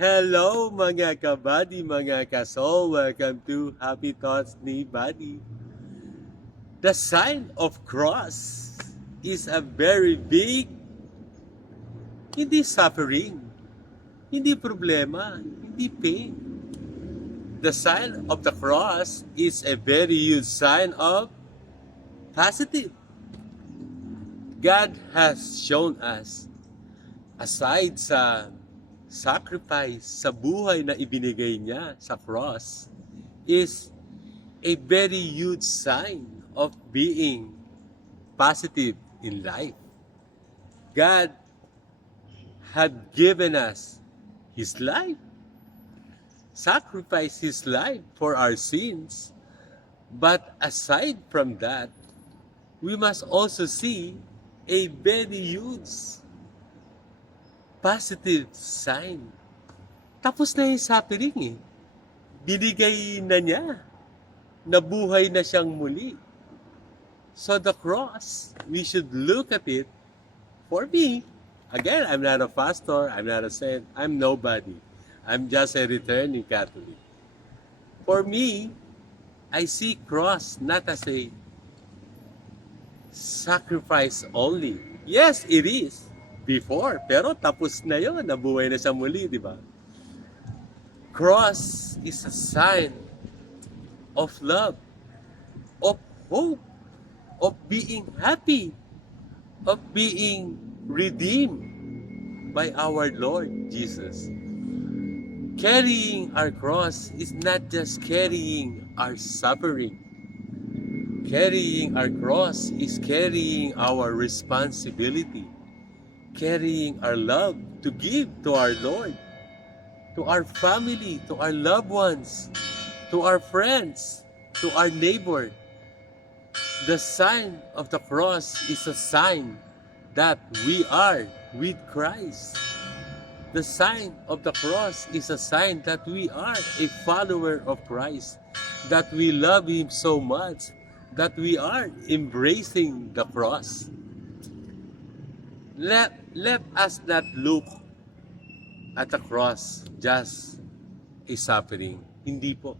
Hello mga kabady, mga kasol. Welcome to Happy Thoughts ni Buddy. The sign of cross is a very big, hindi suffering, hindi problema, hindi pain. The sign of the cross is a very huge sign of positive. God has shown us, aside sa sacrifice sa buhay na ibinigay niya sa cross, is a very huge sign of being positive in life. God had given us His life, sacrificed His life for our sins. But aside from that, we must also see a very huge positive sign. Tapos na yung suffering eh. Binigay na niya. Nabuhay na siyang muli. So the cross, we should look at it. For me, again, I'm not a pastor, I'm not a saint, I'm nobody. I'm just a returning Catholic. For me, I see cross not as a sacrifice only. Yes, it is. Before, pero tapos na yun, nabuhay na siya muli, di ba? Cross is a sign of love, of hope, of being happy, of being redeemed by our Lord Jesus. Carrying our cross is not just carrying our suffering. Carrying our cross is carrying our responsibility. Carrying our love to give to our Lord, to our family, to our loved ones, to our friends, to our neighbor. The sign of the cross is a sign that we are with Christ. The sign of the cross is a sign that we are a follower of Christ, that we love Him so much, that we are embracing the cross. Let us not look at the cross just a suffering. Hindi po.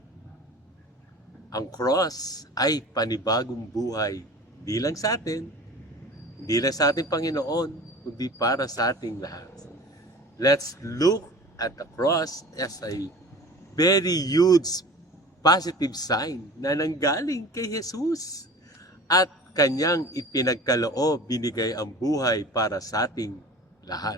Ang cross ay panibagong buhay. Hindi lang sa atin, hindi lang sa ating Panginoon, kundi para sa ating lahat. Let's look at the cross as a very huge positive sign na nanggaling kay Jesus at kanyang ipinagkaloob, binigay ang buhay para sa ating lahat.